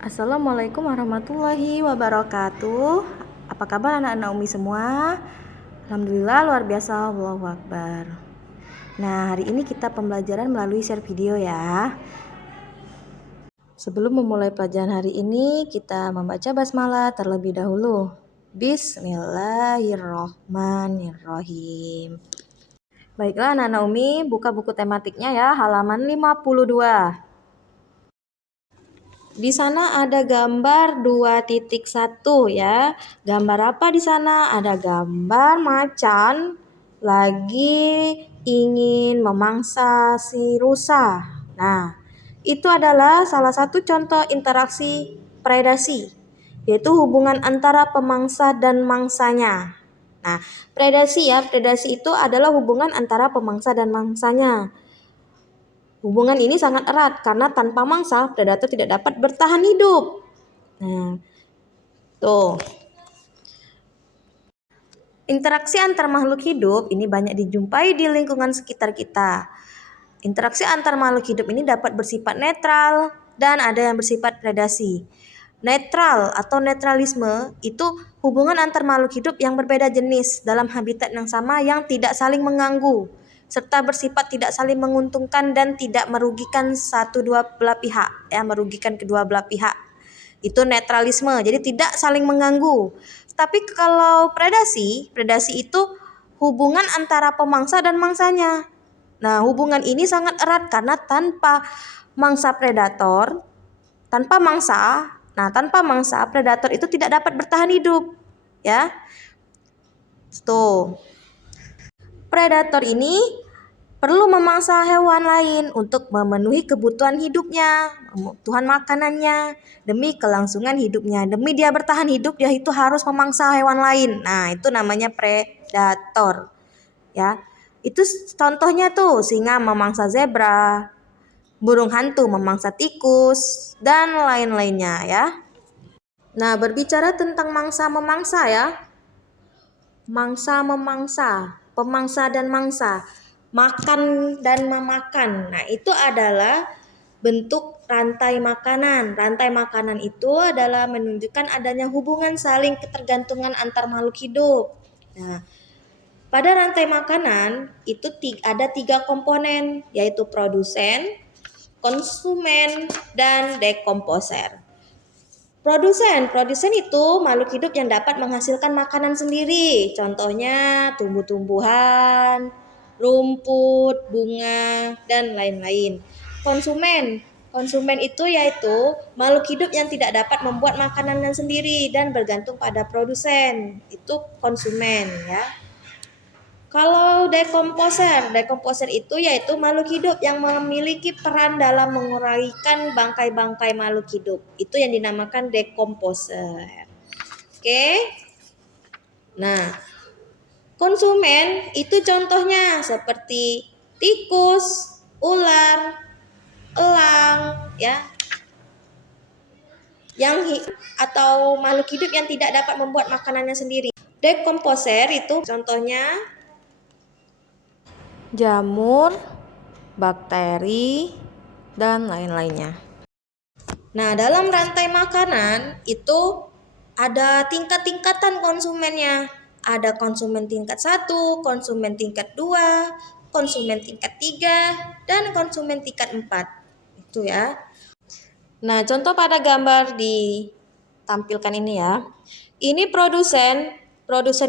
Assalamualaikum warahmatullahi wabarakatuh. Apa kabar anak-anak Umi semua? Alhamdulillah luar biasa, Allahu Akbar. Nah, hari ini kita pembelajaran melalui share video ya. Sebelum memulai pelajaran hari ini, kita membaca basmalah terlebih dahulu. Bismillahirrohmanirrohim. Baiklah anak-anak Umi, buka buku tematiknya ya, halaman 52. Di sana ada gambar 2.1 ya. Gambar apa di sana? Ada gambar macan lagi ingin memangsa si rusa. Nah, itu adalah salah satu contoh interaksi predasi, yaitu hubungan antara pemangsa dan mangsanya. Nah, predasi itu adalah hubungan antara pemangsa dan mangsanya. Hubungan ini sangat erat karena tanpa mangsa predator tidak dapat bertahan hidup. Nah, tuh. Interaksi antar makhluk hidup ini banyak dijumpai di lingkungan sekitar kita. Interaksi antar makhluk hidup ini dapat bersifat netral dan ada yang bersifat predasi. Netral atau netralisme itu hubungan antar makhluk hidup yang berbeda jenis dalam habitat yang sama yang tidak saling mengganggu, serta bersifat tidak saling menguntungkan dan tidak merugikan merugikan kedua belah pihak. Itu netralisme, jadi tidak saling mengganggu. Tapi kalau predasi itu hubungan antara pemangsa dan mangsanya. Nah, hubungan ini sangat erat karena tanpa mangsa predator itu tidak dapat bertahan hidup, ya. Tuh. Predator ini perlu memangsa hewan lain untuk memenuhi kebutuhan hidupnya, kebutuhan makanannya, demi kelangsungan hidupnya. Demi dia bertahan hidup, dia itu harus memangsa hewan lain. Nah, itu namanya predator. Ya. Itu contohnya tuh, singa memangsa zebra, burung hantu memangsa tikus, dan lain-lainnya ya. Nah, berbicara tentang mangsa-memangsa ya. Mangsa-memangsa, pemangsa dan mangsa, makan dan memakan. Nah, itu adalah bentuk rantai makanan. Rantai makanan itu adalah menunjukkan adanya hubungan saling ketergantungan antar makhluk hidup. Nah, pada rantai makanan itu ada 3 komponen, yaitu produsen, konsumen, dan dekomposer. Produsen itu makhluk hidup yang dapat menghasilkan makanan sendiri. Contohnya tumbuh-tumbuhan, rumput, bunga, dan lain-lain. Konsumen itu yaitu makhluk hidup yang tidak dapat membuat makanannya sendiri dan bergantung pada produsen. Itu konsumen ya. Kalau dekomposer itu yaitu makhluk hidup yang memiliki peran dalam menguraikan bangkai-bangkai makhluk hidup. Itu yang dinamakan dekomposer. Oke. Nah, konsumen itu contohnya seperti tikus, ular, elang, ya. Atau makhluk hidup yang tidak dapat membuat makanannya sendiri. Dekomposer itu contohnya jamur, bakteri, dan lain-lainnya. Nah, dalam rantai makanan itu ada tingkat-tingkatan konsumennya. Ada konsumen tingkat 1, konsumen tingkat 2, konsumen tingkat 3, dan konsumen tingkat 4. Itu ya. Nah, contoh pada gambar ditampilkan ini ya. Ini produsen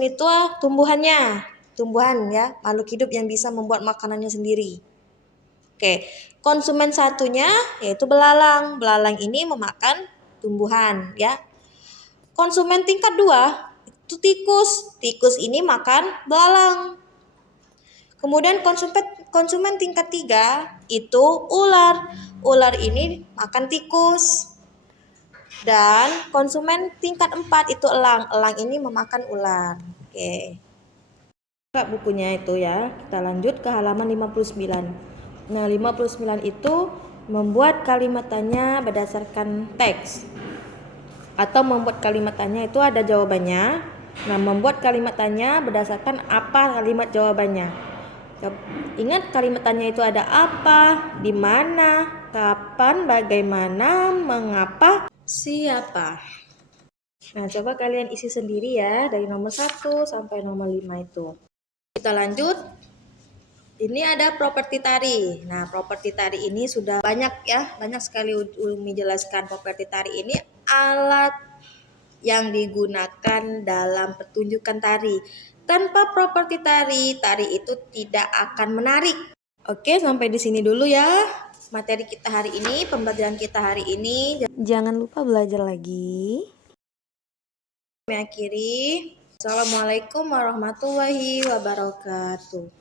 itu tumbuhan ya, makhluk hidup yang bisa membuat makanannya sendiri. Oke, konsumen satunya yaitu belalang. Belalang ini memakan tumbuhan ya. Konsumen tingkat 2 itu tikus. Tikus ini makan belalang. Kemudian konsumen tingkat 3 itu ular. Ular ini makan tikus. Dan konsumen tingkat 4 itu elang. Elang ini memakan ular. Oke. Buka bukunya itu ya. Kita lanjut ke halaman 59. Nah, 59 itu membuat kalimat tanya berdasarkan teks. Atau membuat kalimat tanya itu ada jawabannya. Nah, membuat kalimat tanya berdasarkan apa kalimat jawabannya. Ingat kalimat tanya itu ada apa, di mana, kapan, bagaimana, mengapa, siapa? Nah, coba kalian isi sendiri ya dari nomor 1 sampai nomor 5 itu. Kita lanjut. Ini ada properti tari. Nah, properti tari ini sudah banyak ya, banyak sekali Umi jelaskan. Properti tari ini alat yang digunakan dalam pertunjukan tari. Tanpa properti tari, tari itu tidak akan menarik. Oke, sampai di sini dulu ya materi kita hari ini, pembelajaran kita hari ini. Jangan lupa belajar lagi. Kami akhiri. Assalamualaikum warahmatullahi wabarakatuh.